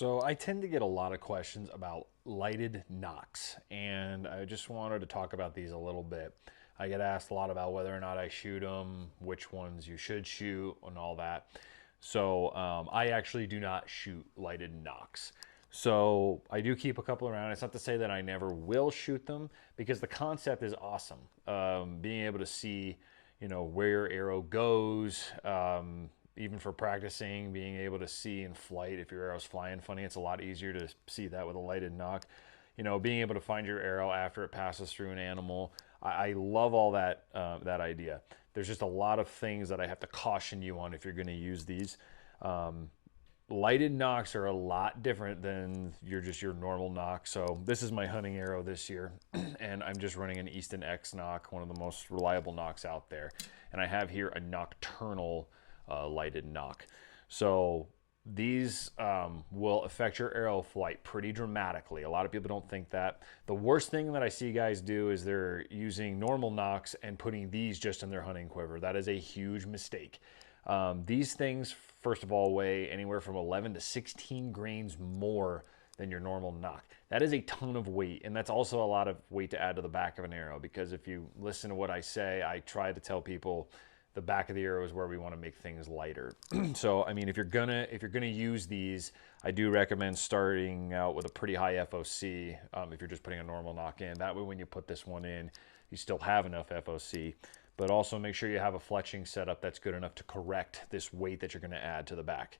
So I tend to get a lot of questions about lighted nocks, and I just wanted to talk about these a little bit. I get asked a lot about whether or not I shoot them, which ones you should shoot, and all that. So I actually do not shoot lighted nocks. So I do keep a couple around. It's not to say that I never will shoot them because the concept is awesome. Being able to see, where your arrow goes, even for practicing, being able to see in flight if your arrow's flying funny, it's a lot easier to see that with a lighted nock. Being able to find your arrow after it passes through an animal. I love all that idea. There's just a lot of things that I have to caution you on if you're going to use these. Lighted nocks are a lot different than your normal nock. So this is my hunting arrow this year, and I'm just running an Easton X nock, one of the most reliable nocks out there. And I have here a nocturnal lighted nock. So these will affect your arrow flight pretty dramatically. A lot of people don't think that. The worst thing that I see guys do is they're using normal nocks and putting these just in their hunting quiver. That is a huge mistake. These things, first of all, weigh anywhere from 11 to 16 grains more than your normal nock. That is a ton of weight, and that's also a lot of weight to add to the back of an arrow, because if you listen to what I say, I try to tell people the back of the arrow is where we want to make things lighter. So, I mean, if you're gonna use these, I do recommend starting out with a pretty high FOC. If you're just putting a normal nock in, that way when you put this one in, you still have enough FOC. But also make sure you have a fletching setup that's good enough to correct this weight that you're going to add to the back.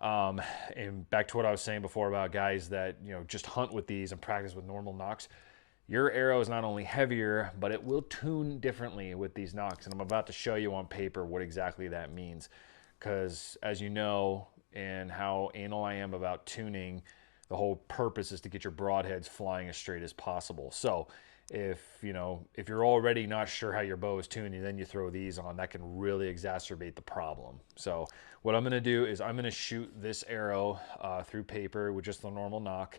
And back to what I was saying before about guys that just hunt with these and practice with normal nocks. Your arrow is not only heavier, but it will tune differently with these nocks. And I'm about to show you on paper what exactly that means. Because as you know, and how anal I am about tuning, the whole purpose is to get your broadheads flying as straight as possible. So if you're already not sure how your bow is tuned and then you throw these on, that can really exacerbate the problem. So what I'm going to do is I'm going to shoot this arrow through paper with just the normal nock,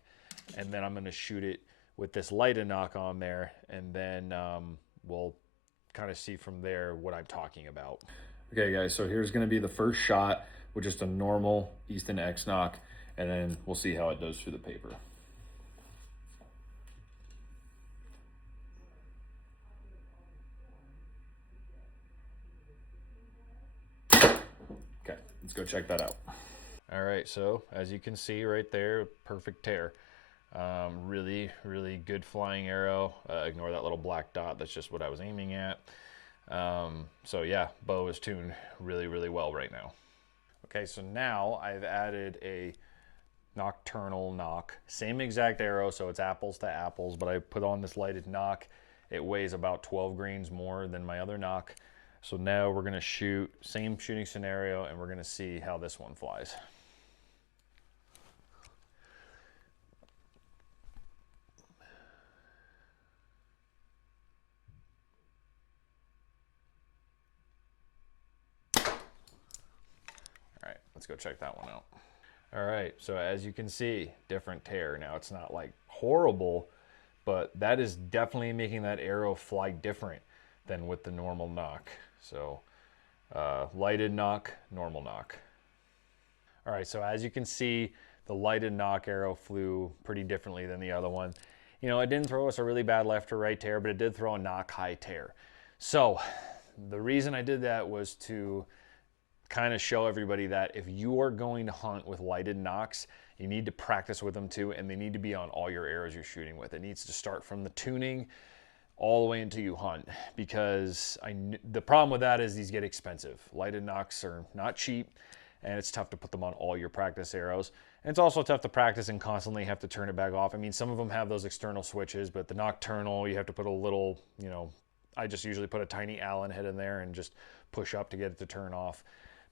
and then I'm going to shoot it with this lighted nock on there, and then we'll kind of see from there what I'm talking about. Okay guys, so here's going to be the first shot with just a normal Easton X nock, and then we'll see how it does through the paper. Okay, let's go check that out. All right, so as you can see right there, perfect tear. Really, really good flying arrow. Ignore that little black dot. That's just what I was aiming at. So yeah, bow is tuned really, really well right now. Okay, so now I've added a nocturnal nock. Same exact arrow, so it's apples to apples, but I put on this lighted nock. It weighs about 12 grains more than my other nock. So now we're gonna shoot, same shooting scenario, and we're gonna see how this one flies. All right, let's go check that one out. All right, so as you can see, different tear. Now it's not like horrible, but that is definitely making that arrow fly different than with the normal nock. So lighted nock, normal nock. All right, so as you can see, the lighted nock arrow flew pretty differently than the other one. It didn't throw us a really bad left or right tear, but it did throw a nock high tear. So the reason I did that was to kind of show everybody that if you are going to hunt with lighted nocks, you need to practice with them too, and they need to be on all your arrows you're shooting with. It needs to start from the tuning all the way until you hunt, because the problem with that is these get expensive. Lighted nocks are not cheap, and it's tough to put them on all your practice arrows. And it's also tough to practice and constantly have to turn it back off. I mean, some of them have those external switches, but the nocturnal, you have to put a little, I just usually put a tiny Allen head in there and just push up to get it to turn off.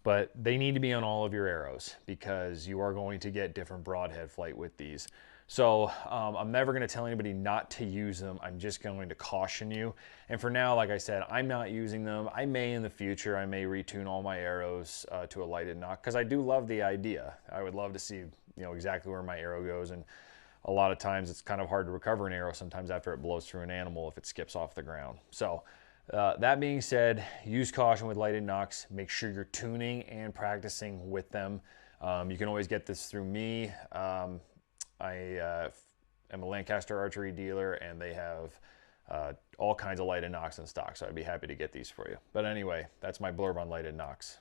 But they need to be on all of your arrows, because you are going to get different broadhead flight with these. So I'm never going to tell anybody not to use them. I'm just going to caution you. And for now, like I said, I'm not using them. I may in the future, I may retune all my arrows to a lighted nock, because I do love the idea. I would love to see exactly where my arrow goes. And a lot of times it's kind of hard to recover an arrow sometimes after it blows through an animal if it skips off the ground. So that being said, use caution with lighted nocks. Make sure you're tuning and practicing with them. You can always get this through me. I am a Lancaster archery dealer, and they have all kinds of lighted nocks in stock, so I'd be happy to get these for you. But anyway, that's my blurb on lighted nocks.